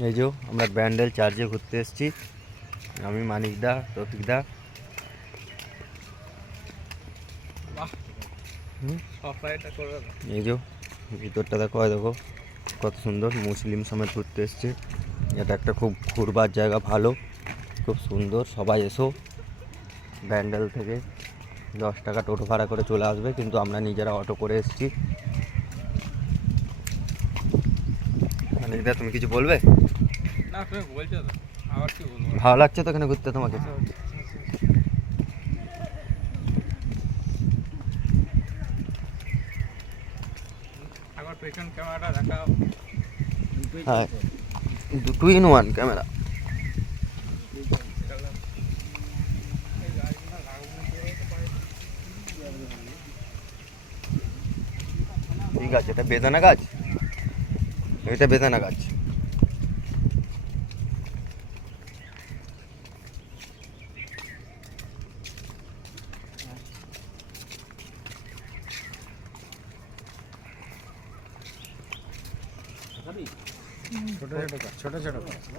এই যে আমরা ব্যান্ডেল চার্চে ঘুরতে এসেছি, আমি মানিকদা, রফিকদা। এই যে ভিতরটা দেখো, দেখো কত সুন্দর, মুসলিম সমেত ঘুরতে এসছে। এটা একটা খুব ঘুরবার জায়গা, ভালো, খুব সুন্দর। সবাই এসো। ব্যান্ডেল থেকে 10 টাকা টোটো ভাড়া করে চলে আসবে, কিন্তু আমরা নিজেরা অটো করে এসেছি। মানিকদা, তুমি কিছু বলবে? না, তুমি বলছো তো, আবার কি বলবো? ভালো লাগছে তো এখানে ঘুরতে তোমাকে? আবার পেছন ক্যামেরাটা দেখাও। হ্যাঁ, 2-in-1 ক্যামেরা। ঠিক আছে, এটা বেদানা গাছ, এটা বেদানা গাছ। ছোট ছোট ছোট ছোট